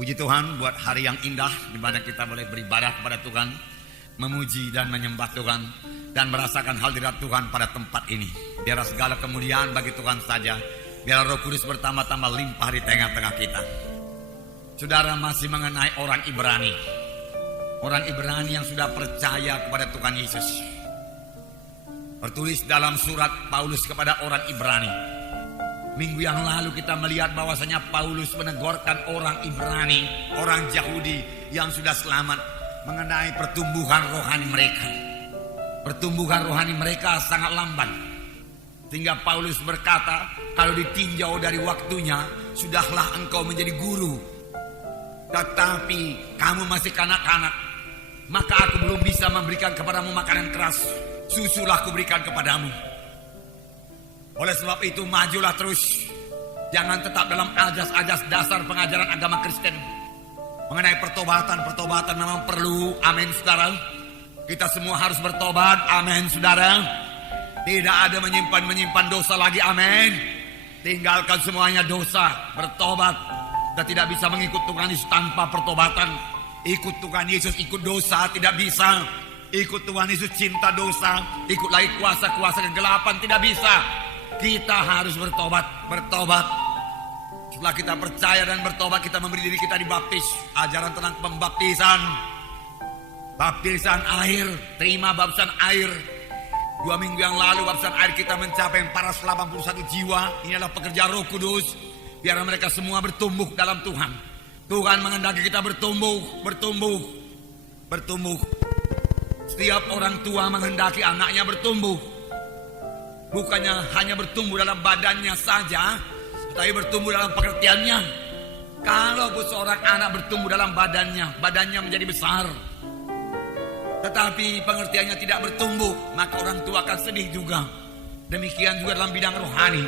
Puji Tuhan buat hari yang indah di mana kita boleh beribadah kepada Tuhan, memuji dan menyembah Tuhan, dan merasakan hadirat Tuhan pada tempat ini. Biar segala kemuliaan bagi Tuhan saja. Biar Roh Kudus bertambah-tambah limpah di tengah-tengah kita. Saudara, masih mengenai orang Ibrani. Orang Ibrani yang sudah percaya kepada Tuhan Yesus. Tertulis dalam surat Paulus kepada orang Ibrani. Minggu yang lalu kita melihat bahwasanya Paulus menegurkan orang Ibrani, orang Yahudi yang sudah selamat mengenai pertumbuhan rohani mereka. Pertumbuhan rohani mereka sangat lamban. Sehingga Paulus berkata, kalau ditinjau dari waktunya, sudahlah engkau menjadi guru. Tetapi kamu masih kanak-kanak, maka aku belum bisa memberikan kepadamu makanan keras. Susulah kuberikan kepadamu. Oleh sebab itu majulah terus. Jangan tetap dalam ajas-ajas dasar pengajaran agama Kristen. Mengenai pertobatan memang perlu. Amin saudara. Kita semua harus bertobat. Amin saudara. Tidak ada menyimpan dosa lagi. Amin. Tinggalkan semuanya dosa. Bertobat. Kita tidak bisa mengikut Tuhan Yesus tanpa pertobatan. Ikut Tuhan Yesus ikut dosa tidak bisa. Ikut Tuhan Yesus cinta dosa, ikut lagi kuasa-kuasa kegelapan tidak bisa. Kita harus bertobat. Setelah kita percaya dan bertobat, kita memberi diri kita dibaptis. Ajaran tentang pembaptisan. Baptisan air, terima baptisan air. 2 minggu yang lalu baptisan air kita mencapai 481 jiwa. Ini adalah pekerjaan Roh Kudus. Biar mereka semua bertumbuh dalam Tuhan. Tuhan menghendaki kita bertumbuh. Setiap orang tua menghendaki anaknya bertumbuh. Bukannya hanya bertumbuh dalam badannya saja, tetapi bertumbuh dalam pengertiannya. Kalau seorang anak bertumbuh dalam badannya menjadi besar, tetapi pengertiannya tidak bertumbuh, maka orang tua akan sedih juga. Demikian juga dalam bidang rohani.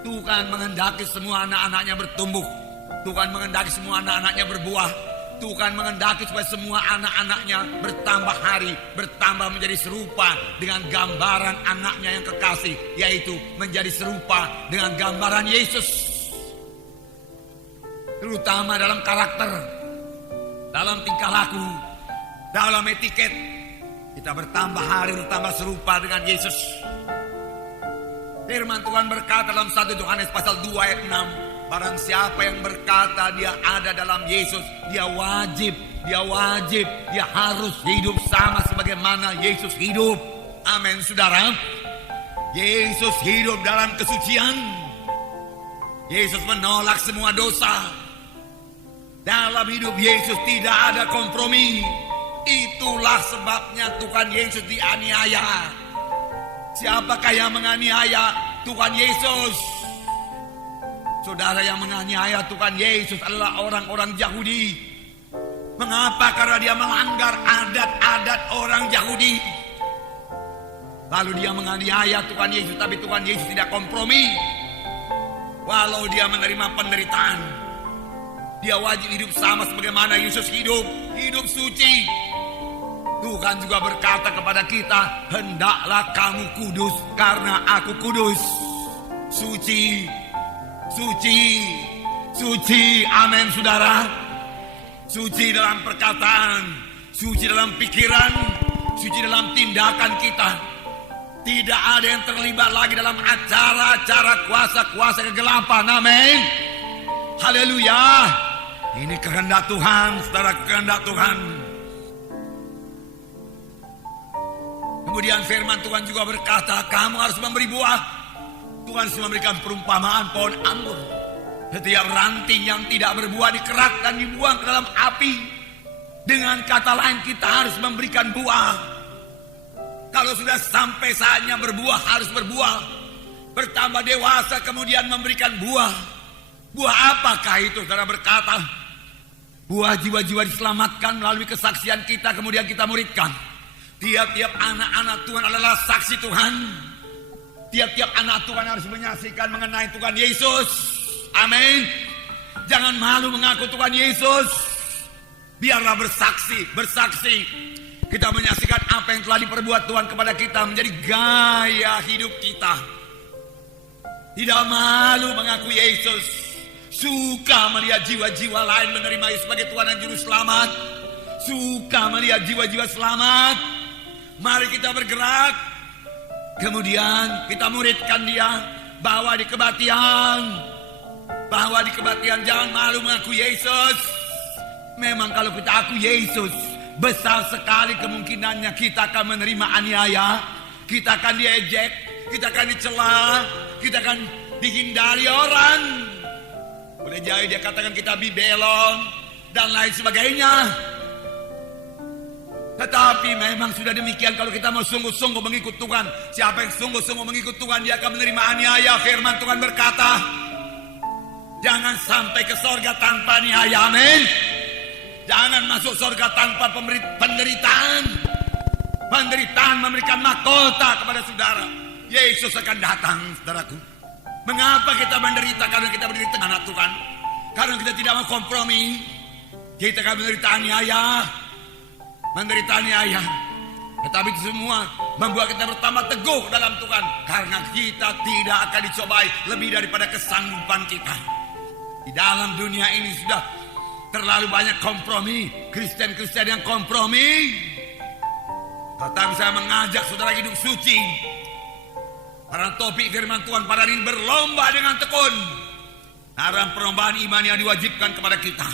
Tuhan menghendaki semua anak-anaknya bertumbuh. Tuhan menghendaki semua anak-anaknya berbuah. Tuhan menghendaki supaya semua anak-anaknya bertambah hari, bertambah menjadi serupa dengan gambaran anaknya yang kekasih, yaitu menjadi serupa dengan gambaran Yesus. Terutama dalam karakter, dalam tingkah laku, dalam etiket, kita bertambah hari, bertambah serupa dengan Yesus. Firman Tuhan berkata dalam 1 Yohanes pasal 2 ayat 6, barang siapa yang berkata dia ada dalam Yesus, dia harus hidup sama sebagaimana Yesus hidup. Amin saudara. Yesus hidup dalam kesucian. Yesus menolak semua dosa. Dalam hidup Yesus tidak ada kompromi. Itulah sebabnya Tuhan Yesus dianiaya. Siapakah yang menganiaya? Tuhan Yesus. Saudara, yang menganiaya Tuhan Yesus adalah orang-orang Yahudi. Mengapa? Karena dia melanggar adat-adat orang Yahudi. Lalu dia menganiaya Tuhan Yesus, tapi Tuhan Yesus tidak kompromi. Walau dia menerima penderitaan, dia wajib hidup sama sebagaimana Yesus hidup suci. Tuhan juga berkata kepada kita, hendaklah kamu kudus karena aku kudus. Suci. Amin saudara. Suci dalam perkataan, suci dalam pikiran, suci dalam tindakan kita. Tidak ada yang terlibat lagi dalam acara-acara kuasa-kuasa kegelapan. Amin. Haleluya. Ini kehendak Tuhan, saudara, kehendak Tuhan. Kemudian firman Tuhan juga berkata, kamu harus memberi buah. Tuhan sudah memberikan perumpamaan pohon anggur. Setiap ranting yang tidak berbuah dikerat dan dibuang ke dalam api. Dengan kata lain, kita harus memberikan buah. Kalau sudah sampai saatnya berbuah, harus berbuah. Bertambah dewasa kemudian memberikan buah. Buah apakah itu? Saudara berkata, buah jiwa-jiwa diselamatkan melalui kesaksian kita, kemudian kita muridkan. Tiap-tiap anak-anak Tuhan adalah saksi Tuhan. Tiap-tiap anak Tuhan harus menyaksikan mengenai Tuhan Yesus. Amin. Jangan malu mengaku Tuhan Yesus. Biarlah bersaksi. Kita menyaksikan apa yang telah diperbuat Tuhan kepada kita menjadi gaya hidup kita. Tidak malu mengaku Yesus. Suka melihat jiwa-jiwa lain menerima Yesus sebagai Tuhan dan Juru Selamat. Suka melihat jiwa-jiwa selamat. Mari kita bergerak. Kemudian kita muridkan dia. Bawa di kebaktian. Bawa di kebaktian. Jangan malu mengaku Yesus. Memang kalau kita aku Yesus, besar sekali kemungkinannya kita akan menerima aniaya. Kita akan diejek. Kita akan dicela. Kita akan dihindari orang. Boleh jadi dia katakan kita bibelon dan lain sebagainya. Tetapi memang sudah demikian. Kalau kita mau sungguh-sungguh mengikut Tuhan, siapa yang sungguh-sungguh mengikut Tuhan, dia akan menerima aniaya. Firman Tuhan berkata, jangan sampai ke sorga tanpa aniaya. Amin. Jangan masuk sorga tanpa penderitaan. Penderitaan memberikan mahkota kepada saudara. Yesus akan datang, saudaraku. Mengapa kita menderita? Karena kita menderita anak Tuhan. Karena kita tidak mau kompromi. Kita akan menderita aniaya. Menderita aniaya. Tetapi itu semua membuat kita bertambah teguh dalam Tuhan. Karena kita tidak akan dicobai lebih daripada kesanggupan kita. Di dalam dunia ini sudah terlalu banyak kompromi. Kristen-Kristen yang kompromi. Tetapi saya mengajak saudara hidup suci. Karena topik firman Tuhan pada hari ini berlomba dengan tekun. Dalam perlombaan iman yang diwajibkan kepada kita.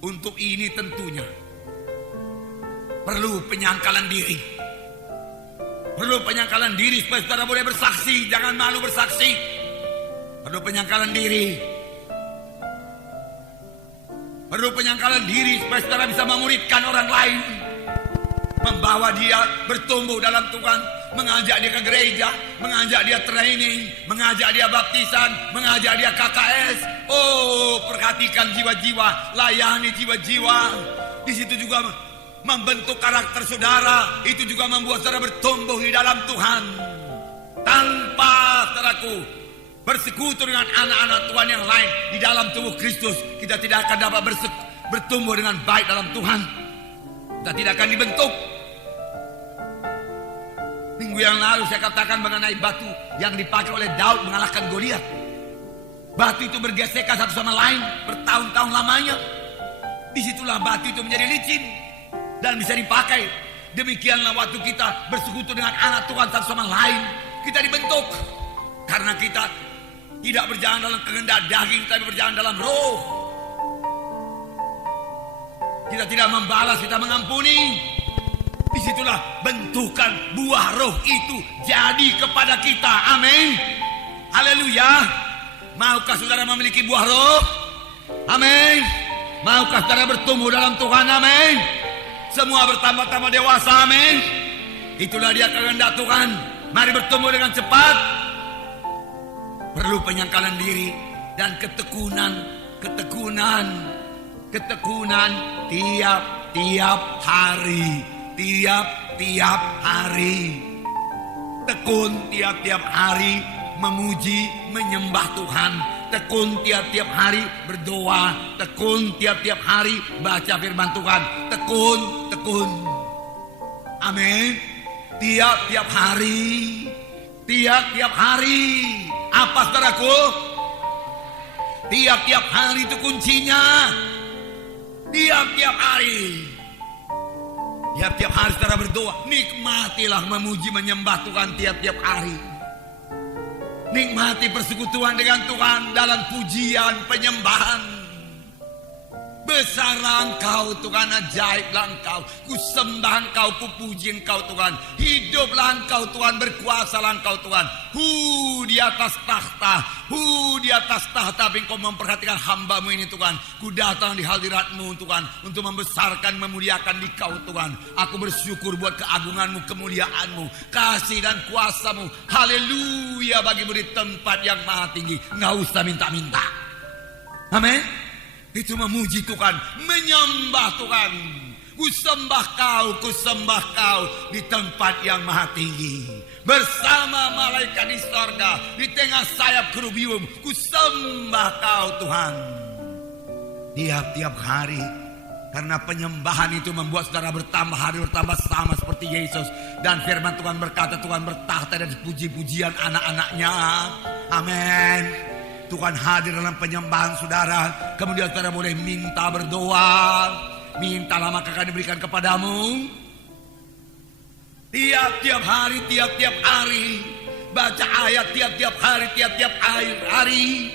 Untuk ini tentunya perlu penyangkalan diri. Perlu penyangkalan diri supaya saudara boleh bersaksi. Jangan malu bersaksi. Perlu penyangkalan diri. Perlu penyangkalan diri supaya saudara bisa memuridkan orang lain. Membawa dia bertumbuh dalam Tuhan. Mengajak dia ke gereja. Mengajak dia training. Mengajak dia baptisan. Mengajak dia KKS. Oh, perhatikan jiwa-jiwa. Layani jiwa-jiwa. Di situ juga membentuk karakter saudara. Itu juga membuat saudara bertumbuh di dalam Tuhan. Tanpa saudaraku bersekutu dengan anak-anak Tuhan yang lain di dalam tubuh Kristus, kita tidak akan dapat bertumbuh dengan baik dalam Tuhan. Kita tidak akan dibentuk. Minggu yang lalu saya katakan mengenai batu yang dipakai oleh Daud mengalahkan Goliat. Batu itu bergesekan satu sama lain bertahun-tahun lamanya. Disitulah batu itu menjadi licin dan bisa dipakai. Demikianlah waktu kita bersekutu dengan anak Tuhan satu sama lain, kita dibentuk. Karena kita tidak berjalan dalam kehendak daging, tapi berjalan dalam roh. Kita tidak membalas, kita mengampuni. Disitulah bentukan buah roh itu jadi kepada kita. Amin. Haleluya. Maukah saudara memiliki buah roh? Amin. Maukah saudara bertumbuh dalam Tuhan? Amin. Semua bertambah-tambah dewasa. Amin. Itulah dia kehendak Tuhan. Mari bertumbuh dengan cepat. Perlu penyangkalan diri dan ketekunan tiap-tiap hari. Tiap-tiap hari. Tekun tiap-tiap hari memuji, menyembah Tuhan. Tekun tiap-tiap hari berdoa. Tekun tiap-tiap hari baca firman Tuhan. Tekun. Amin. Tiap-tiap hari. Tiap-tiap hari. Apa saudaraku? Tiap-tiap hari itu kuncinya. Tiap-tiap hari. Tiap-tiap hari saudara berdoa. Nikmatilah memuji menyembah Tuhan tiap-tiap hari. Nikmati persekutuan dengan Tuhan dalam pujian penyembahan. Besarlah Engkau Tuhan, ajaiblah Engkau. Ku sembah Engkau, ku puji Engkau Tuhan. Hiduplah Engkau Tuhan, berkuasalah Engkau Tuhan. Di atas tahta. Di atas tahta. Tapi Engkau memperhatikan hamba-Mu ini Tuhan. Ku datang di hadirat-Mu Tuhan, untuk membesarkan, memuliakan Dikau Tuhan. Aku bersyukur buat keagungan-Mu, kemuliaan-Mu, kasih dan kuasa-Mu. Haleluya bagimu di tempat yang maha tinggi. Nggak usah minta-minta. Amin. Itu memuji Tuhan, menyembah Tuhan. Ku sembah kau di tempat yang maha tinggi. Bersama malaikat di sorga, di tengah sayap kerubium. Ku sembah kau Tuhan. Tiap-tiap hari. Karena penyembahan itu membuat saudara bertambah hari, bertambah sama seperti Yesus. Dan firman Tuhan berkata, Tuhan bertahta dan puji-pujian anak-anaknya. Amin. Tuhan hadir dalam penyembahan saudara. Kemudian saudara boleh minta berdoa. Mintalah maka akan diberikan kepadamu. Tiap-tiap hari. Baca ayat tiap-tiap hari.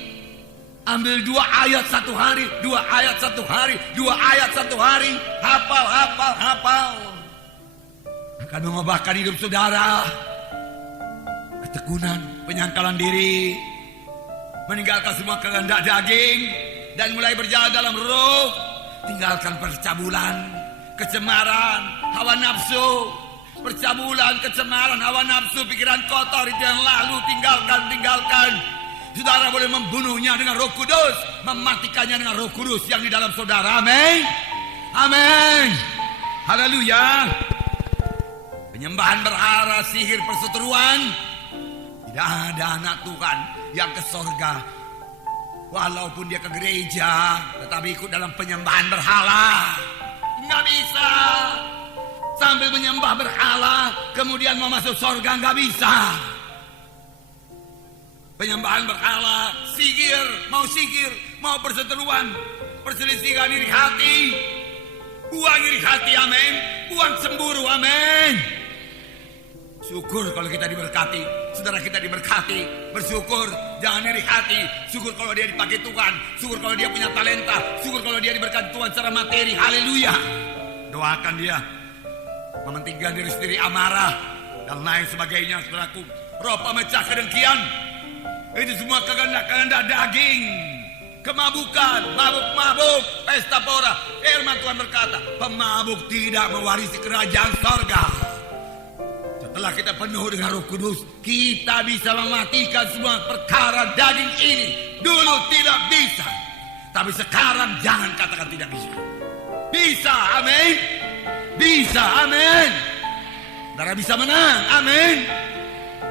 Ambil 2 ayat 1 hari. 2 ayat 1 hari. 2 ayat 1 hari. Hafal. Akan mengubahkan hidup saudara. Ketekunan, penyangkalan diri, meninggalkan semua kehendak daging dan mulai berjalan dalam roh. Tinggalkan percabulan, kecemaran, hawa nafsu. Percabulan, kecemaran, hawa nafsu, pikiran kotor itu yang lalu tinggalkan. Saudara boleh membunuhnya dengan Roh Kudus, mematikannya dengan Roh Kudus yang di dalam saudara. Amin. Haleluya. Penyembahan berhala, sihir, perseteruan. Tidak ada anak Tuhan yang ke sorga walaupun dia ke gereja tetapi ikut dalam penyembahan berhala. Nggak bisa. Sambil menyembah berhala kemudian mau masuk sorga, nggak bisa. Penyembahan berhala, sihir, mau perseteruan, perselisihan iri hati, buang iri hati, amin. Buang cemburu, amin. Syukur kalau kita diberkati, saudara kita diberkati, bersyukur, jangan iri hati. Syukur kalau dia dipakai Tuhan, syukur kalau dia punya talenta, syukur kalau dia diberkati Tuhan secara materi. Haleluya. Doakan dia, mementingkan diri sendiri, amarah dan lain sebagainya. Saudaraku, roh pemecah kedengkian, itu semua kehendak daging, kemabukan, mabuk, pesta pora. Firman Tuhan berkata, pemabuk tidak mewarisi kerajaan sorga. Setelah kita penuh dengan Roh Kudus, kita bisa mematikan semua perkara daging ini. Dulu tidak bisa, tapi sekarang jangan katakan tidak bisa. Bisa, amin. Bisa, amin. Saudara bisa menang, amin.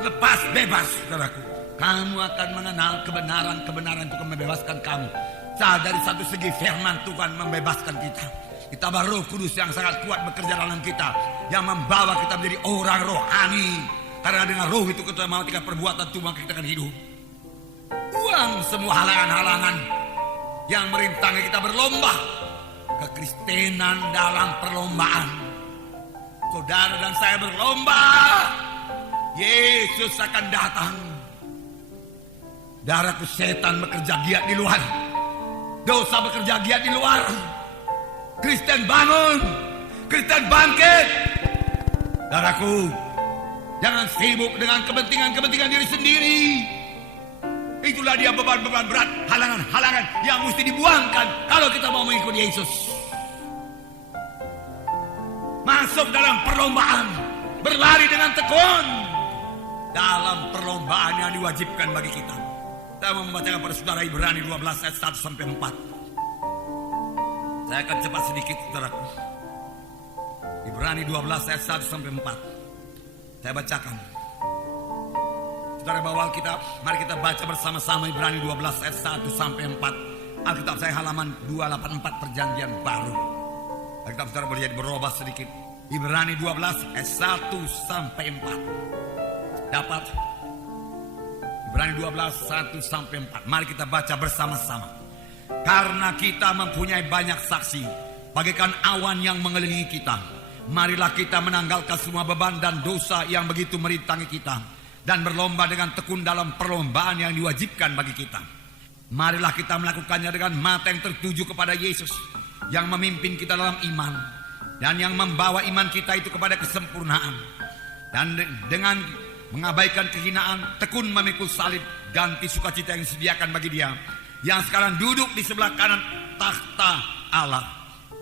Lepas bebas, saudaraku. Kamu akan mengenal kebenaran itu akan membebaskan kamu. Dari satu segi firman Tuhan membebaskan kita. Kita baru Roh Kudus yang sangat kuat bekerja dalam kita, yang membawa kita menjadi orang rohani. Karena dengan roh itu kita mematikan perbuatan Tuhan, maka kita akan hidup. Buang semua halangan-halangan yang merintangi kita berlomba. Kekristenan dalam perlombaan. Saudara dan saya berlomba. Yesus akan datang. Darahku, setan bekerja giat di luar. Dosa bekerja giat di luar. Kristen bangun. Kristen bangkit. Darahku, jangan sibuk dengan kepentingan diri sendiri. Itulah dia beban-beban berat, halangan-halangan yang mesti dibuangkan kalau kita mau mengikuti Yesus. Masuk dalam perlombaan, berlari dengan tekun dalam perlombaan yang diwajibkan bagi kita. Saya mau membacakan pada saudara Ibrani 12 ayat 1 sampai 4. Saya akan cepat sedikit, saudaraku. Ibrani 12 ayat 1 sampai 4. Saya bacakan. Saudara bawa Alkitab, mari kita baca bersama-sama Ibrani 12 ayat 1 sampai 4. Alkitab saya halaman 284 Perjanjian Baru. Alkitab saudara boleh jadi berubah sedikit. Ibrani 12 ayat 1 sampai 4. Dapat? Ibrani 12 1 sampai 4. Mari kita baca bersama-sama. Karena kita mempunyai banyak saksi, bagaikan awan yang mengelilingi kita, marilah kita menanggalkan semua beban dan dosa yang begitu merintangi kita, dan berlomba dengan tekun dalam perlombaan yang diwajibkan bagi kita. Marilah kita melakukannya dengan mata yang tertuju kepada Yesus, yang memimpin kita dalam iman, dan yang membawa iman kita itu kepada kesempurnaan. Dan dengan mengabaikan kehinaan, tekun memikul salib, ganti sukacita yang disediakan bagi dia, yang sekarang duduk di sebelah kanan takhta Allah.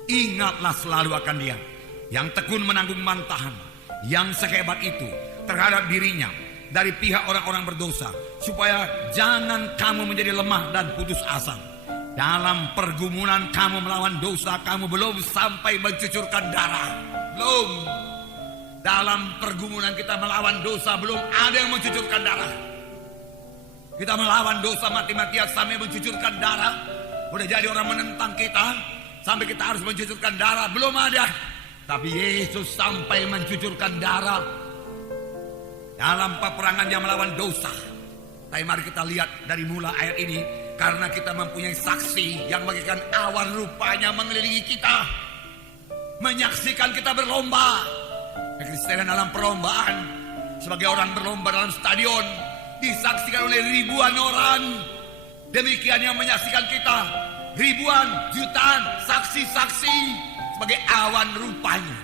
Ingatlah selalu akan dia, yang tekun menanggung bantahan yang sehebat itu terhadap dirinya dari pihak orang-orang berdosa, supaya jangan kamu menjadi lemah dan putus asa. Dalam pergumulan kamu melawan dosa, kamu belum sampai mencucurkan darah. Belum. Dalam pergumulan kita melawan dosa, belum ada yang mencucurkan darah. Kita melawan dosa mati-matian sampai mencucurkan darah. Udah jadi orang menentang kita sampai kita harus mencucurkan darah, belum ada. Tapi Yesus sampai mencucurkan darah dalam peperangan yang melawan dosa. Tapi mari kita lihat dari mula ayat ini. Karena kita mempunyai saksi yang bagaikan awan rupanya mengelilingi kita, menyaksikan kita berlomba. Kekristenan dalam perlombaan, sebagai orang berlomba dalam stadion, disaksikan oleh ribuan orang. Demikian yang menyaksikan kita, ribuan, jutaan saksi-saksi sebagai awan rupanya.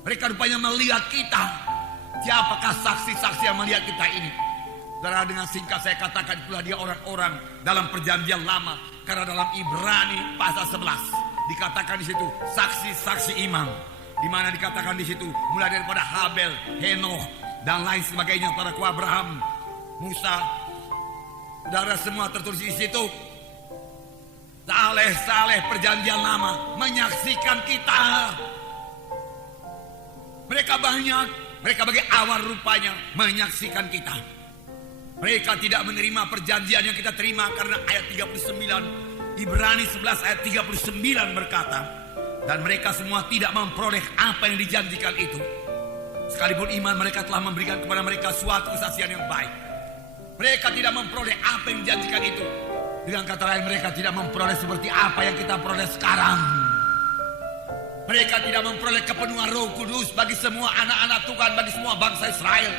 Mereka rupanya melihat kita. Siapakah saksi-saksi yang melihat kita ini? Karena dengan singkat saya katakan itulah dia orang-orang dalam perjanjian lama. Karena dalam Ibrani pasal 11 dikatakan di situ saksi-saksi iman. Di mana dikatakan di situ mulai daripada Habel, Henokh dan lain sebagainya, terdakwa Abraham, Musa, saudara semua tertulis di situ. Saleh-saleh perjanjian lama menyaksikan kita. Mereka banyak, mereka bagi awan rupanya menyaksikan kita. Mereka tidak menerima perjanjian yang kita terima karena ayat 39 Ibrani 11 ayat 39 berkata, dan mereka semua tidak memperoleh apa yang dijanjikan itu, sekalipun iman mereka telah memberikan kepada mereka suatu kesaksian yang baik. Mereka tidak memperoleh apa yang dijanjikan itu. Dengan kata lain, mereka tidak memperoleh seperti apa yang kita peroleh sekarang. Mereka tidak memperoleh kepenuhan Roh Kudus bagi semua anak-anak Tuhan, bagi semua bangsa Israel.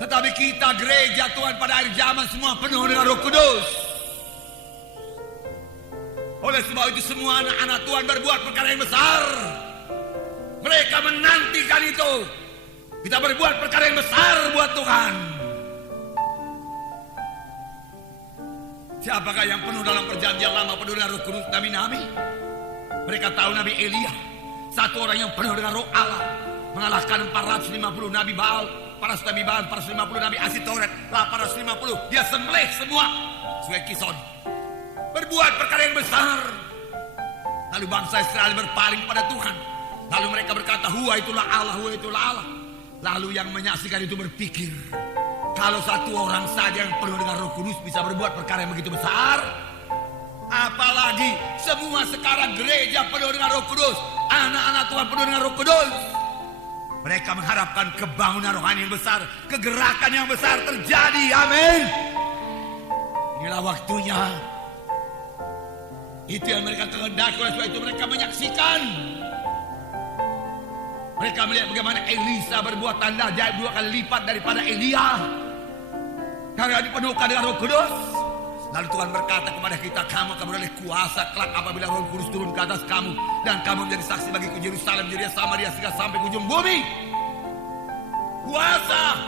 Tetapi kita gereja Tuhan pada akhir zaman semua penuh dengan Roh Kudus. Oleh sebab itu semua anak-anak Tuhan berbuat perkara yang besar. Mereka menantikan itu. Kita berbuat perkara yang besar buat Tuhan. Siapakah yang penuh dalam perjanjian lama penuh dengan Roh Kudus? Nabi-nabi. Mereka tahu Nabi Elia, satu orang yang penuh dengan Roh Allah, mengalahkan 450 Nabi Baal. Para Nabi Baal, 450 Nabi Asitoret, 850. Dia sembelih semua sesuai Kison. Berbuat perkara yang besar. Lalu bangsa Israel berpaling pada Tuhan. Lalu mereka berkata, Huwa itulah Allah, Huwa itulah Allah. Lalu yang menyaksikan itu berpikir, kalau satu orang saja yang penuh dengan Roh Kudus bisa berbuat perkara yang begitu besar, apalagi semua sekarang gereja penuh dengan Roh Kudus, anak-anak Tuhan penuh dengan Roh Kudus. Mereka mengharapkan kebangunan rohani yang besar, kegerakan yang besar terjadi. Amin. Inilah waktunya. Itu yang mereka kehendaki. Oleh sebab itu mereka menyaksikan. Mereka melihat bagaimana Elisa berbuat tanda ajaib 2 kali lipat daripada Elia, karena dipenuhkan dengan Roh Kudus. Lalu Tuhan berkata kepada kita, kamu akan beroleh kuasa kelak apabila Roh Kudus turun ke atas kamu, dan kamu menjadi saksi bagiku Yerusalem, Yudea, Samaria, sampai ke ujung bumi. Kuasa.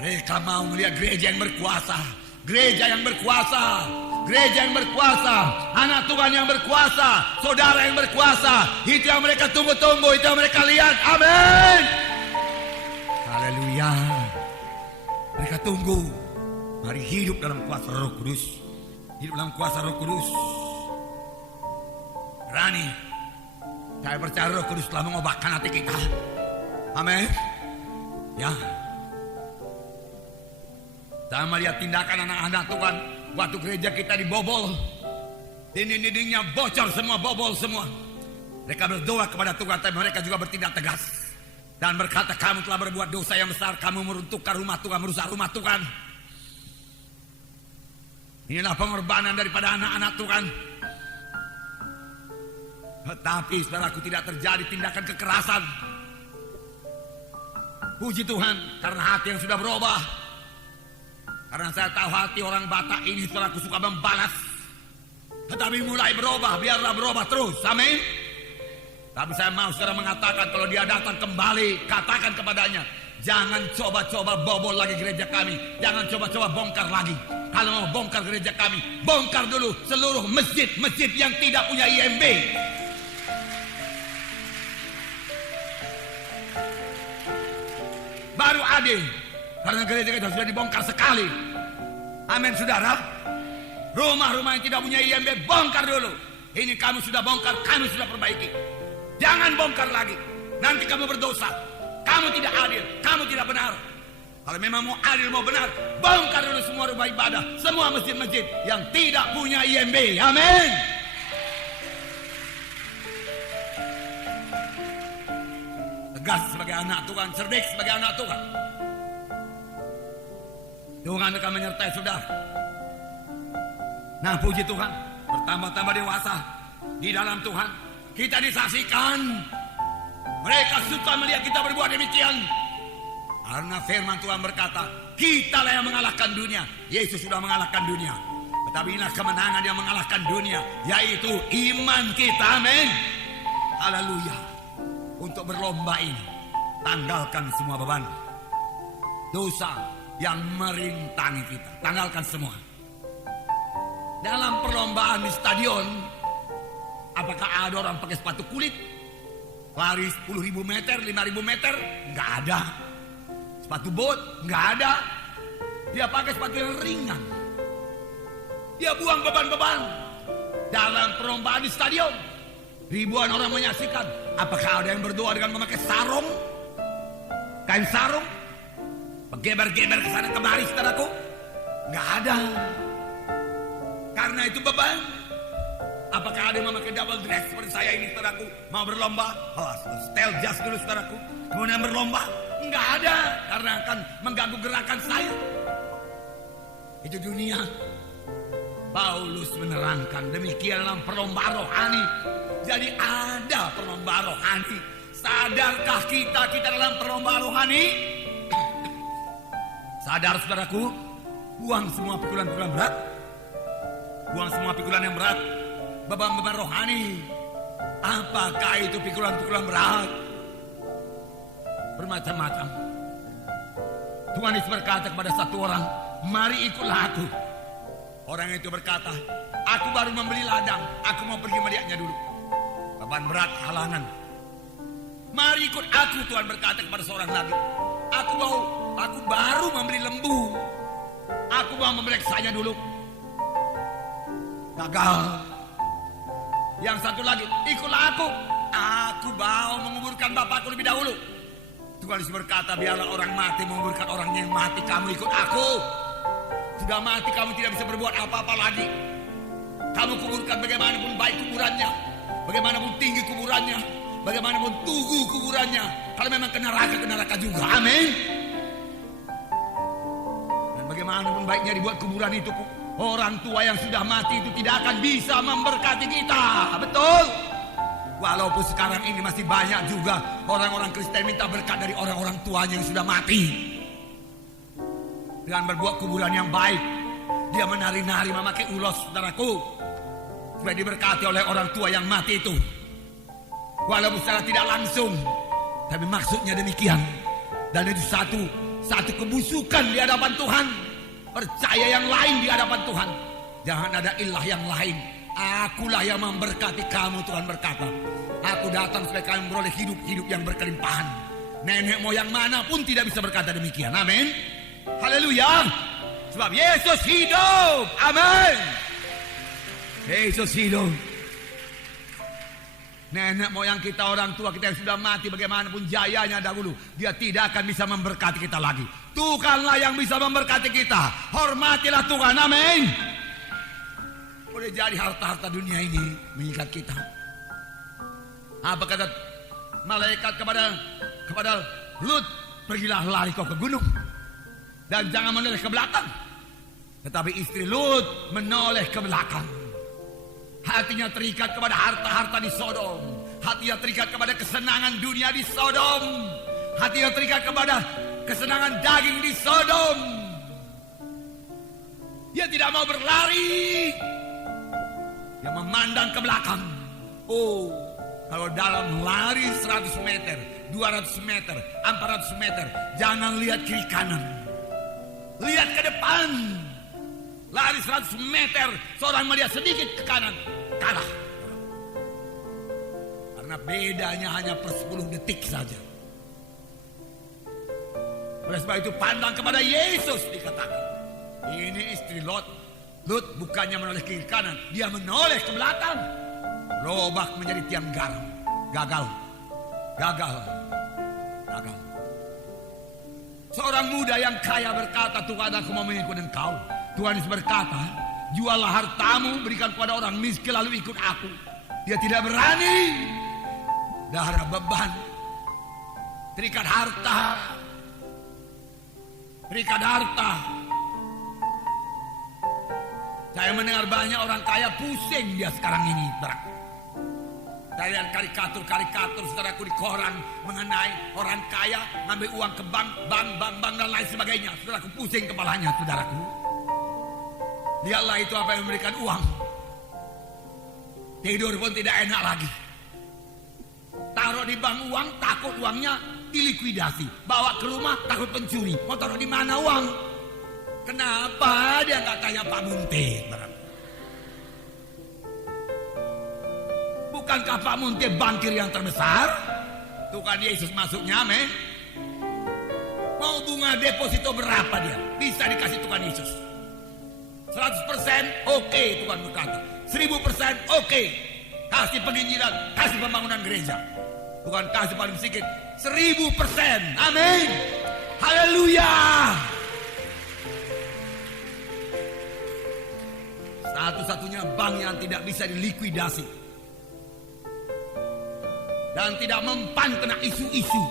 Mereka mau melihat gereja yang berkuasa, gereja yang berkuasa, gereja yang berkuasa, anak Tuhan yang berkuasa, saudara yang berkuasa. Itu yang mereka tunggu-tunggu, itu yang mereka lihat. Amin. Haleluya. Mereka tunggu. Mari hidup dalam kuasa Roh Kudus. Hidup dalam kuasa Roh Kudus. Berani. Saya percaya Roh Kudus telah mengobatkan hati kita. Amin. Ya. Saya melihat tindakan anak-anak Tuhan waktu gereja kita dibobol. Dinding-dindingnya bocor semua, bobol semua. Mereka berdoa kepada Tuhan, tapi mereka juga bertindak tegas dan berkata, kamu telah berbuat dosa yang besar, kamu meruntuhkan rumah Tuhan, merusak rumah Tuhan. Inilah pengorbanan daripada anak-anak Tuhan. Tetapi saudaraku, tidak terjadi tindakan kekerasan. Puji Tuhan, karena hati yang sudah berubah. Karena saya tahu hati orang Batak ini, saudaraku, suka membalas. Tetapi mulai berubah, biarlah berubah terus. Amin. Tapi saya mau saudara mengatakan, kalau dia datang kembali, katakan kepadanya, jangan coba-coba bobol lagi gereja kami. Jangan coba-coba bongkar lagi. Kalau mau bongkar gereja kami, bongkar dulu seluruh masjid-masjid yang tidak punya IMB. Baru adil. Karena gereja kita sudah dibongkar sekali. Amin saudara. Rumah-rumah yang tidak punya IMB, bongkar dulu. Ini kamu sudah bongkar, kamu sudah perbaiki. Jangan bongkar lagi. Nanti kamu berdosa. Kamu tidak adil, kamu tidak benar. Kalau memang mau adil, mau benar, bongkar dulu semua rumah ibadah, semua masjid-masjid yang tidak punya IMB. Amin. Tegas sebagai anak Tuhan, cerdik sebagai anak Tuhan. Tuhan akan menyertai saudara. Nah, puji Tuhan, bertambah-tambah dewasa di dalam Tuhan. Kita disaksikan. Mereka suka melihat kita berbuat demikian. Karena firman Tuhan berkata, kitalah yang mengalahkan dunia. Yesus sudah mengalahkan dunia. Tetapi inilah kemenangan yang mengalahkan dunia, yaitu iman kita. Amin. Haleluya. Untuk berlomba ini, tanggalkan semua beban dosa yang merintangi kita. Tanggalkan semua. Dalam perlombaan di stadion, apakah ada orang pakai sepatu kulit? Lari 10.000 meter, 5.000 meter? Enggak ada. Sepatu bot? Enggak ada. Dia pakai sepatu yang ringan. Dia buang beban-beban. Dalam perlombaan di stadion, ribuan orang menyaksikan. Apakah ada yang berdoa dengan memakai sarung? Kain sarung? Bergeber-geber ke sana kemari, saudaraku? Enggak ada. Karena itu beban. Apakah ada yang memakai double dress seperti saya ini, saudaraku? Mau berlomba? Oh, style just dulu, saudaraku. Kemudian berlomba? Enggak ada. Karena akan mengganggu gerakan saya. Itu dunia. Paulus menerangkan demikian dalam perlombaan rohani. Jadi ada perlombaan rohani. Sadarkah kita dalam perlombaan rohani? Sadar, saudaraku? Buang semua pikulan-pikulan berat. Buang semua pikulan yang berat. Beban-beban rohani. Apakah itu pikulan-pikulan berat? Bermacam-macam. Tuhan Yesus berkata kepada satu orang, mari ikutlah aku. Orang itu berkata, aku baru membeli ladang, aku mau pergi melihatnya dulu. Beban berat, halangan. Mari ikut aku, Tuhan berkata kepada seorang lagi. Aku baru membeli lembu, aku mau memeriksanya dulu. Gagal. Yang satu lagi, ikutlah aku mau menguburkan bapakku lebih dahulu. Tuhan Yesus berkata, biarlah orang mati menguburkan orangnya yang mati, kamu ikut aku. Sudah mati, kamu tidak bisa berbuat apa-apa lagi. Kamu kuburkan bagaimanapun baik kuburannya, bagaimanapun tinggi kuburannya, bagaimanapun tugu kuburannya. Kalau memang ke neraka juga. Amin. Dan bagaimanapun baiknya dibuat kuburan itu, orang tua yang sudah mati itu tidak akan bisa memberkati kita. Betul. Walaupun sekarang ini masih banyak juga orang-orang Kristen minta berkat dari orang-orang tuanya yang sudah mati. Dengan berbuat kuburan yang baik, dia menari-nari memakai ulos, saudaraku, supaya diberkati oleh orang tua yang mati itu. Walaupun secara tidak langsung, tapi maksudnya demikian. Dan itu satu kebusukan di hadapan Tuhan. Percaya yang lain di hadapan Tuhan. Jangan ada ilah yang lain. Akulah yang memberkati kamu, Tuhan berkata. Aku datang supaya kamu memperoleh hidup yang berkelimpahan. Nenek moyang manapun tidak bisa berkata demikian. Amin. Haleluya. Sebab Yesus hidup. Amin. Yesus hidup. Nenek moyang kita, orang tua kita yang sudah mati, bagaimanapun jayanya dahulu, dia tidak akan bisa memberkati kita lagi. Tuhanlah yang bisa memberkati kita. Hormatilah Tuhan. Amin. Boleh jadi harta-harta dunia ini mengikat kita. Apa kata malaikat kepada Lut? Pergilah, lari kau ke gunung dan jangan menoleh ke belakang. Tetapi istri Lut menoleh ke belakang. Hatinya terikat kepada harta-harta di Sodom. Hatinya terikat kepada kesenangan dunia di Sodom. Hatinya terikat kepada kesenangan daging di Sodom. Dia tidak mau berlari. Dia memandang ke belakang. Oh, kalau dalam lari 100 meter, 200 meter, 400 meter, jangan lihat kiri kanan. Lihat ke depan. Lari 100 meter, seorang melihat sedikit ke kanan, kalah. Karena bedanya hanya per 10 detik saja. Oleh sebab itu pandang kepada Yesus, dikatakan. Ini istri Lot. Lut bukannya menoleh ke kiri kanan, dia menoleh ke belakang. Lobak menjadi tiang garam. Gagal. Seorang muda yang kaya berkata, Tuhan, aku mau mengikut engkau. Tuhan Yesus berkata, juallah hartamu, berikan kepada orang miskin, lalu ikut aku. Dia tidak berani. Darah beban, terikat harta, Saya mendengar banyak orang kaya pusing dia sekarang ini, saudaraku. Saya lihat karikatur saudaraku di koran mengenai orang kaya ngambil uang ke bank dan lain sebagainya. Saudaraku pusing kepalanya, saudaraku. Lihatlah itu apa yang memberikan uang. Tidur pun tidak enak lagi. Taruh di bank uang, takut uangnya dilikuidasi. Bawa ke rumah, takut pencuri. Mau taruh di mana uang? Kenapa dia nggak tanya Pak Munte? Bukankah Pak Munte bankir yang terbesar? Tuhan Yesus masuknya, amin. Mau bunga deposito berapa dia? Bisa dikasih Tuhan Yesus. 100% oke, Tuhan berkata. 1000% oke. Kasih penginjilan, kasih pembangunan gereja. Tuhan kasih paling sedikit 1000%. Amin. Haleluya. Satu-satunya bank yang tidak bisa dilikuidasi dan tidak mempan kena isu-isu.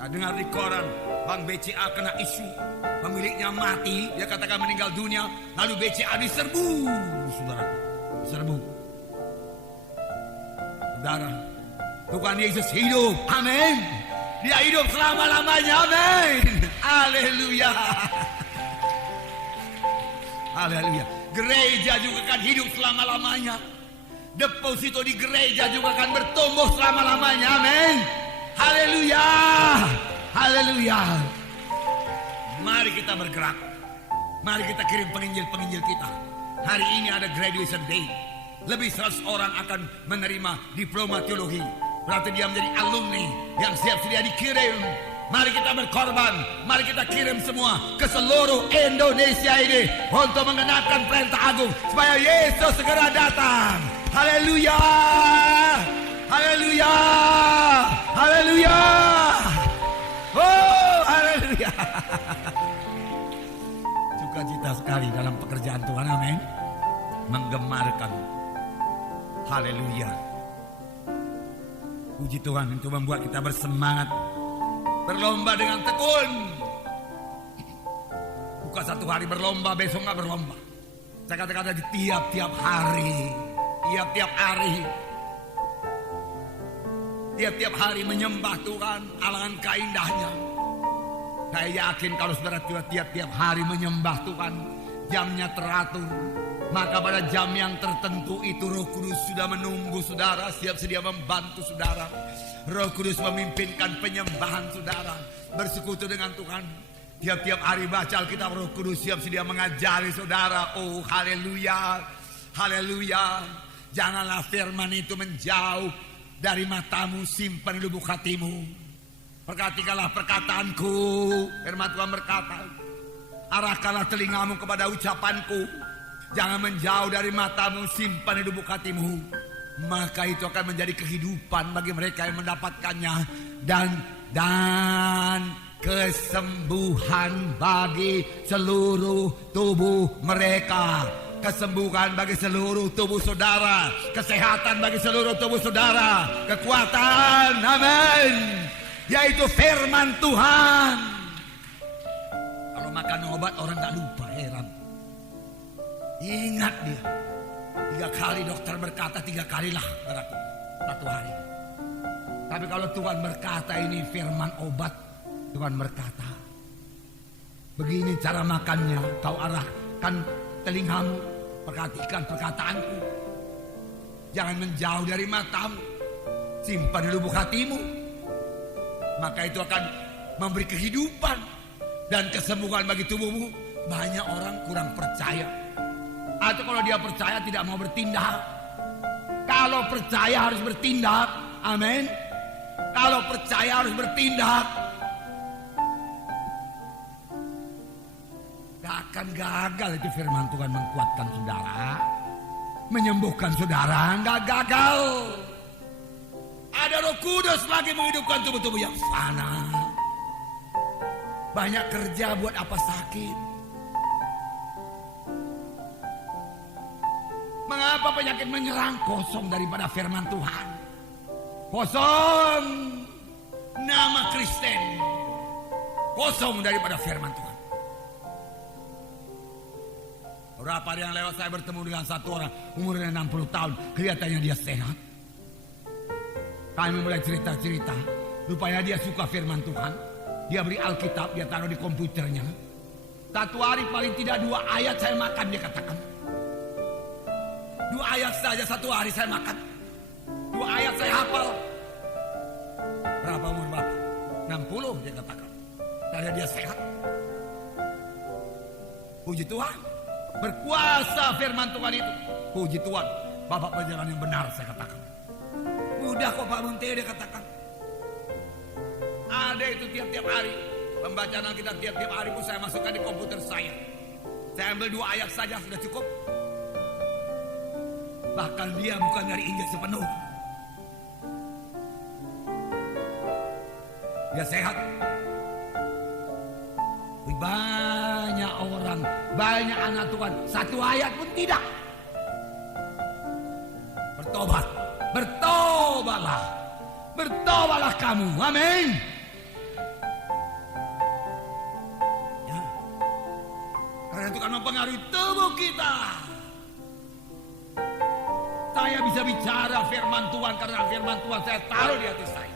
Nah, dengar di koran, Bank BCA kena isu, pemiliknya mati, dia katakan meninggal dunia, lalu BCA diserbu, saudara, diserbu. Saudara, Tuhan Yesus hidup, amin. Dia hidup selama-lamanya, amin. Haleluya. Haleluya. Gereja juga akan hidup selama-lamanya. Deposito di gereja juga akan bertumbuh selama-lamanya. Amin. Haleluya. Haleluya. Mari kita bergerak. Mari kita kirim penginjil-penginjil kita. Hari ini ada graduation day. Lebih 100 orang akan menerima diploma teologi. Berarti dia menjadi alumni yang siap sedia dikirim. Mari kita berkorban, mari kita kirim semua ke seluruh Indonesia ini untuk mengenapkan perintah agung supaya Yesus segera datang. Haleluya, haleluya, haleluya, oh haleluya. Sukacita sekali dalam pekerjaan Tuhan, amin. Menggemarkan, haleluya. Puji Tuhan, itu membuat kita bersemangat. Berlomba dengan tekun. Bukan satu hari berlomba, besok gak berlomba. Saya katakan di tiap-tiap hari. Tiap-tiap hari. Tiap-tiap hari menyembah Tuhan. Alangkah indahnya. Saya yakin kalau saudara tiap-tiap hari menyembah Tuhan, jamnya teratur, maka pada jam yang tertentu itu Roh Kudus sudah menunggu saudara, siap sedia membantu saudara. Roh Kudus memimpinkan penyembahan saudara, bersekutu dengan Tuhan. Tiap-tiap hari baca Alkitab, Roh Kudus siap sedia mengajari saudara. Oh haleluya, haleluya. Janganlah firman itu menjauh dari matamu, simpan di lubuk hatimu. Perhatikanlah perkataanku, firman Tuhan berkata, arahkanlah telingamu kepada ucapanku. Jangan menjauh dari matamu, simpan di lubuk hatimu. Maka itu akan menjadi kehidupan bagi mereka yang mendapatkannya. Dan kesembuhan bagi seluruh tubuh mereka. Kesembuhan bagi seluruh tubuh saudara. Kesehatan bagi seluruh tubuh saudara. Kekuatan, amin. Yaitu firman Tuhan. Kalau makan obat orang gak lupa, heran. Ingat dia. 3 kali dokter berkata, 3 kalilah berarti 1 hari. Tapi kalau Tuhan berkata ini firman obat, Tuhan berkata, begini cara makannya, kau arahkan telingamu, perhatikan perkataanku. Jangan menjauh dari matamu, simpan di lubuk hatimu. Maka itu akan memberi kehidupan dan kesembuhan bagi tubuhmu. Banyak orang kurang percaya. Atau kalau dia percaya tidak mau bertindak. Kalau percaya harus bertindak. Amin. Kalau percaya harus bertindak. Gak akan gagal itu firman Tuhan menguatkan saudara. Menyembuhkan saudara. Gak gagal. Ada Roh Kudus lagi menghidupkan tubuh-tubuh yang fana. Banyak kerja buat apa sakit. Mengapa penyakit menyerang? Kosong daripada firman Tuhan. Kosong nama Kristen. Kosong daripada firman Tuhan. Beberapa hari yang lewat saya bertemu dengan satu orang umurnya 60 tahun. Kelihatannya dia sehat. Kami mulai cerita-cerita. Rupanya dia suka firman Tuhan. Dia beri Alkitab, dia taruh di komputernya. Satu hari paling tidak 2 ayat saya makan, dia katakan. 2 ayat saja satu hari saya makan. 2 ayat saya hafal. Berapa umur Bapak? 60 dia katakan. Karena dia sehat. Puji Tuhan. Berkuasa firman Tuhan itu. Puji Tuhan. Bapak berjalan yang benar saya katakan. Mudah kok Pak Munte dia katakan. Ada itu tiap-tiap hari. Pembacaan Alkitab tiap-tiap hari pun saya masukkan di komputer saya. Saya ambil 2 ayat saja sudah cukup. Bahkan dia bukan dari Injil sepenuh. Dia sehat. Banyak orang, banyak anak Tuhan, 1 ayat pun tidak. Bertobat, bertobatlah, bertobatlah kamu, amin. Ya, karena itu kan mempengaruhi tubuh kita. Saya bisa bicara firman Tuhan karena firman Tuhan saya taruh di hati saya.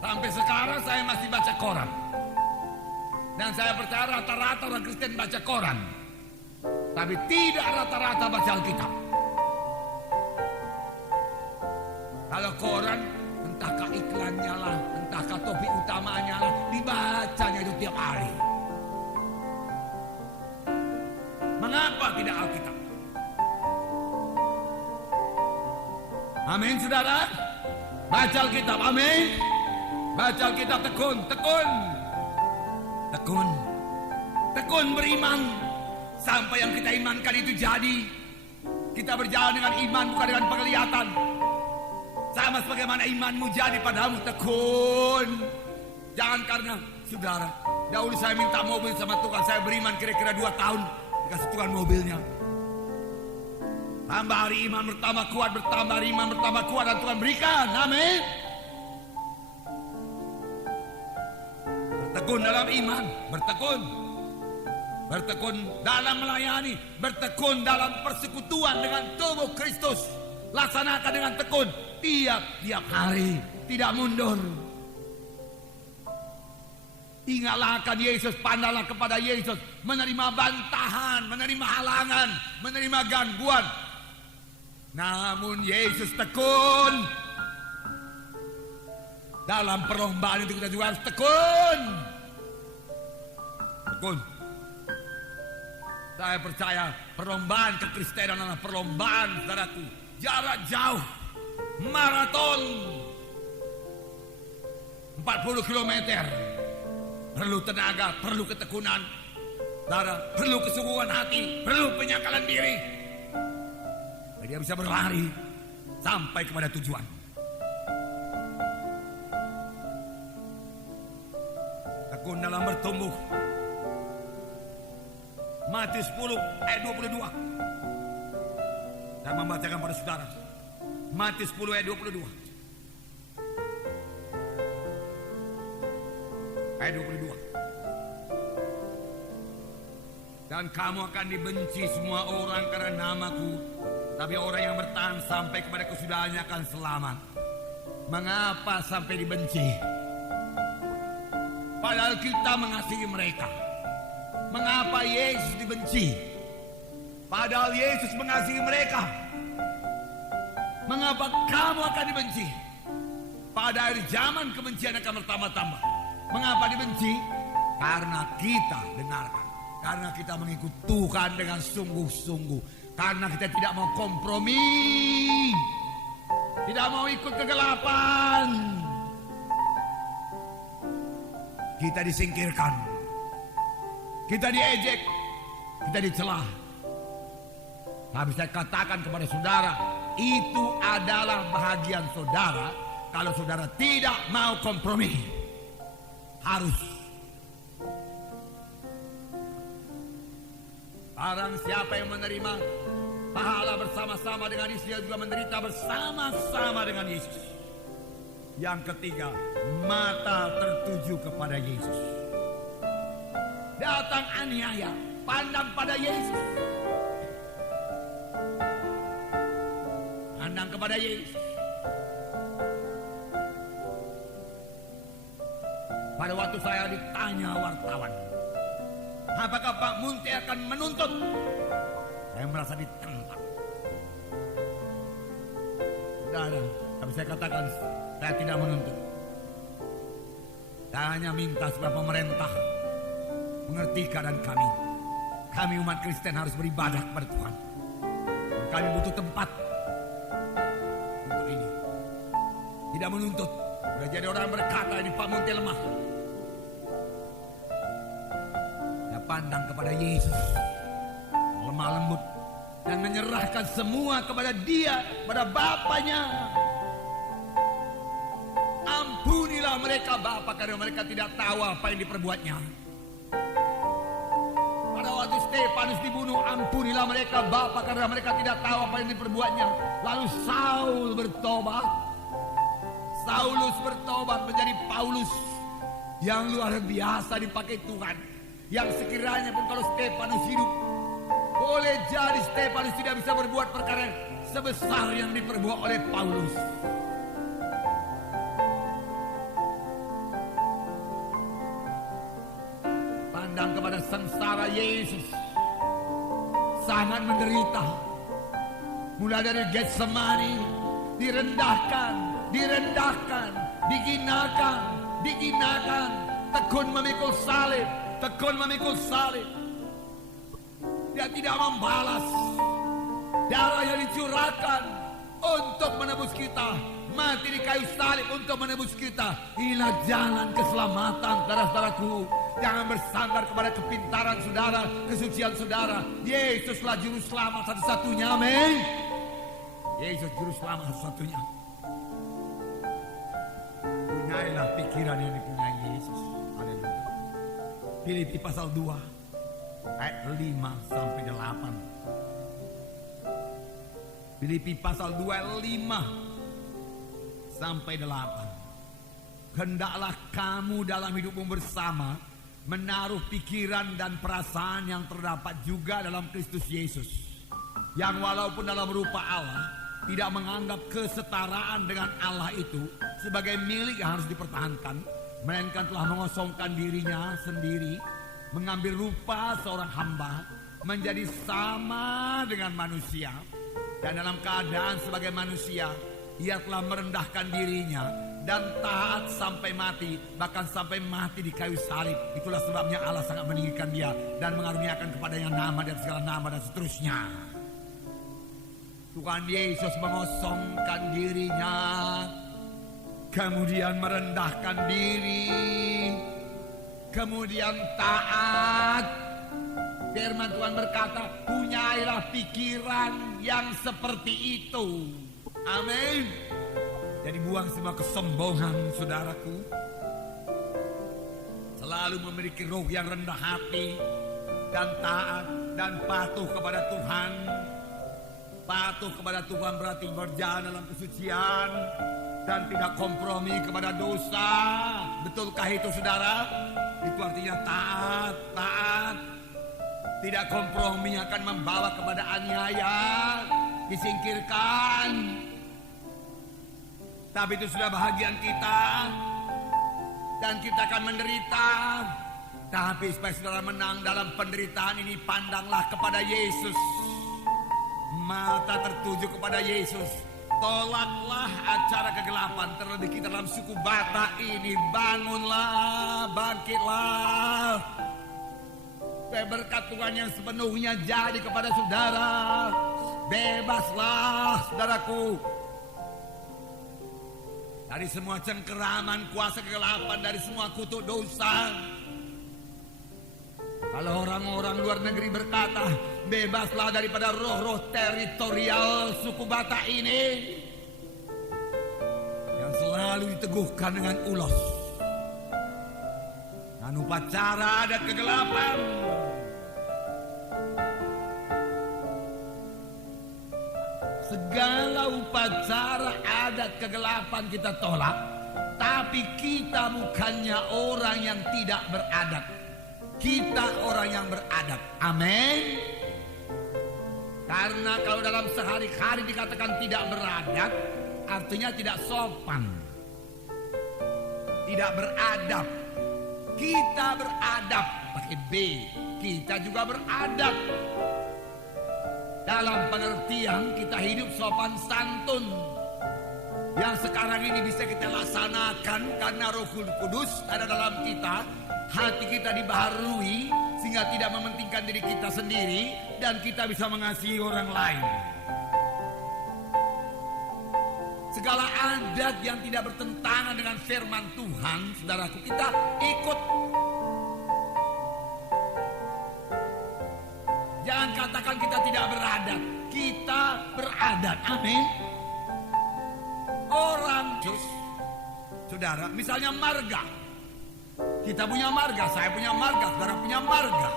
Sampai sekarang saya masih baca koran. Dan saya percaya rata-rata orang Kristen baca koran. Tapi tidak rata-rata baca Alkitab. Kalau koran, entahkah iklannya lah, entahkah topik utamanya lah, dibacanya itu tiap hari. Mengapa tidak Alkitab? Amin saudara. Baca Alkitab, amin. Baca Alkitab, tekun, tekun. Tekun. Tekun beriman. Sampai yang kita imankan itu jadi. Kita berjalan dengan iman bukan dengan penglihatan. Sama sebagaimana imanmu jadi padamu, tekun. Jangan karena, saudara, dahulu saya minta mobil sama Tuhan. Saya beriman kira-kira 2 tahun. Dikasih Tuhan mobilnya. Tambah hari iman bertambah kuat, bertambah hari iman bertambah kuat, dan Tuhan berikan, amin. Bertekun dalam iman, bertekun. Bertekun dalam melayani, bertekun dalam persekutuan dengan tubuh Kristus. Laksanakan dengan tekun tiap-tiap hari, tidak mundur. Ingatlah akan Yesus, pandanglah kepada Yesus, menerima bantahan, menerima halangan, menerima gangguan. Namun Yesus tekun. Dalam perlombaan itu kita juga harus tekun. Tekun. Saya percaya perlombaan kekristenan adalah perlombaan, saudaraku, jarak jauh, maraton, 40 km. Perlu tenaga, perlu ketekunan, saudara, perlu kesungguhan hati, perlu penyakalan diri. Dia bisa berlari sampai kepada tujuan. Tekun dalam bertumbuh. Matius 10 ayat 22. Saya membacakan pada saudara. Matius 10 ayat 22. Ayat 22. Dan kamu akan dibenci semua orang karena namaku, tapi orang yang bertahan sampai kepada kesudahannya akan selamat. Mengapa sampai dibenci? Padahal kita mengasihi mereka. Mengapa Yesus dibenci? Padahal Yesus mengasihi mereka. Mengapa kamu akan dibenci? Pada akhir zaman kebencian akan bertambah-tambah. Mengapa dibenci? Karena kita dengarkan. Karena kita mengikut Tuhan dengan sungguh-sungguh. Karena kita tidak mau kompromi. Tidak mau ikut kegelapan. Kita disingkirkan. Kita diejek. Kita dicela. Tapi saya katakan kepada saudara, itu adalah bahagian saudara kalau saudara tidak mau kompromi. Harus. Barang siapa yang menerima pahala bersama-sama dengan Yesus, dia juga menderita bersama-sama dengan Yesus. Yang ketiga, mata tertuju kepada Yesus. datang aniaya, pandang pada Yesus. Pandang kepada Yesus. Pada waktu saya ditanya wartawan, apakah Pak Munte akan menuntut? Saya merasa ditentang. Tidak, tapi saya katakan saya tidak menuntut. Saya hanya minta supaya pemerintah mengerti keadaan kami. Kami umat Kristen harus beribadah kepada Tuhan. Kami butuh tempat untuk ini. Tidak menuntut. Sudah jadi orang berkata ini Pak Munte lemah. Saya pandang kepada Yesus, lemah lembut, dan menyerahkan semua kepada Dia, pada Bapaknya. Ampunilah mereka Bapa, karena mereka tidak tahu apa yang diperbuatnya. Pada waktu Stefanus dibunuh, ampunilah mereka Bapa, karena mereka tidak tahu apa yang diperbuatnya. Lalu Saul bertobat. Saulus bertobat menjadi Paulus yang luar biasa dipakai Tuhan. Yang sekiranya pun kalau Stefanus hidup, boleh jadi Stefanus tidak bisa berbuat perkara sebesar yang diperbuat oleh Paulus. Pandang kepada sengsara Yesus, sangat menderita. Mulai dari Getsemani, direndahkan, diginakan, tekun memikul salib. Dia tidak membalas darah yang dicurahkan untuk menebus kita, mati di kayu salib untuk menebus kita. Inilah jalan keselamatan, saudara-saudaraku. Jangan bersandar kepada kepintaran saudara, kesucian saudara. Yesuslah juru selamat satu-satunya, amin. Yesus juru selamat satu-satunya. Punyailah pikiran yang dipunyai Yesus. Haleluya. Filipi pasal 2 ayat 5 sampai 8. Filipi pasal 2 ayat 5 sampai 8. Hendaklah kamu dalam hidupmu bersama menaruh pikiran dan perasaan yang terdapat juga dalam Kristus Yesus, yang walaupun dalam rupa Allah tidak menganggap kesetaraan dengan Allah itu sebagai milik yang harus dipertahankan, melainkan telah mengosongkan dirinya sendiri, mengambil rupa seorang hamba, menjadi sama dengan manusia, dan dalam keadaan sebagai manusia ia telah merendahkan dirinya dan taat sampai mati, bahkan sampai mati di kayu salib. Itulah sebabnya Allah sangat meninggikan dia dan mengaruniakan kepadanya nama dan segala nama dan seterusnya. Tuhan Yesus mengosongkan dirinya, kemudian merendahkan diri, kemudian taat. Firman Tuhan berkata, punyailah pikiran yang seperti itu. Amin. Jadi buang semua kesombongan, saudaraku. Selalu memiliki roh yang rendah hati dan taat dan patuh kepada Tuhan. Patuh kepada Tuhan berarti berjalan dalam kesucian dan tidak kompromi kepada dosa. Betulkah itu, saudara? Itu artinya taat. Tidak kompromi akan membawa kepada aniaya, disingkirkan. Tapi itu sudah bahagian kita, dan kita akan menderita. Tapi supaya saudara menang dalam penderitaan ini, pandanglah kepada Yesus. Mata tertuju kepada Yesus. Tolaklah acara kegelapan, terlebih kita dalam suku Batak ini. Bangunlah, bangkitlah. Supaya berkat Tuhan yang sepenuhnya jadi kepada saudara. Bebaslah, saudaraku, dari semua cengkeraman kuasa kegelapan, dari semua kutuk dosa. Kalau orang-orang luar negeri berkata, bebaslah daripada roh-roh teritorial suku Batak ini yang selalu diteguhkan dengan ulos dan upacara adat kegelapan. Segala upacara adat kegelapan kita tolak. Tapi kita bukannya orang yang tidak beradat. Kita orang yang beradab. Amin. Karena kalau dalam sehari-hari dikatakan tidak beradab, artinya tidak sopan, tidak beradab. Kita beradab pakai B. Kita juga beradab dalam pengertian kita hidup sopan santun, yang sekarang ini bisa kita laksanakan karena Roh Kudus ada dalam kita. Hati kita dibaharui sehingga tidak mementingkan diri kita sendiri, dan kita bisa mengasihi orang lain. Segala adat yang tidak bertentangan dengan firman Tuhan, saudaraku, kita ikut. Jangan katakan kita tidak beradab. Kita beradab. Amin. Orang saudara, misalnya marga. Kita punya marga, saya punya marga, saudara punya marga.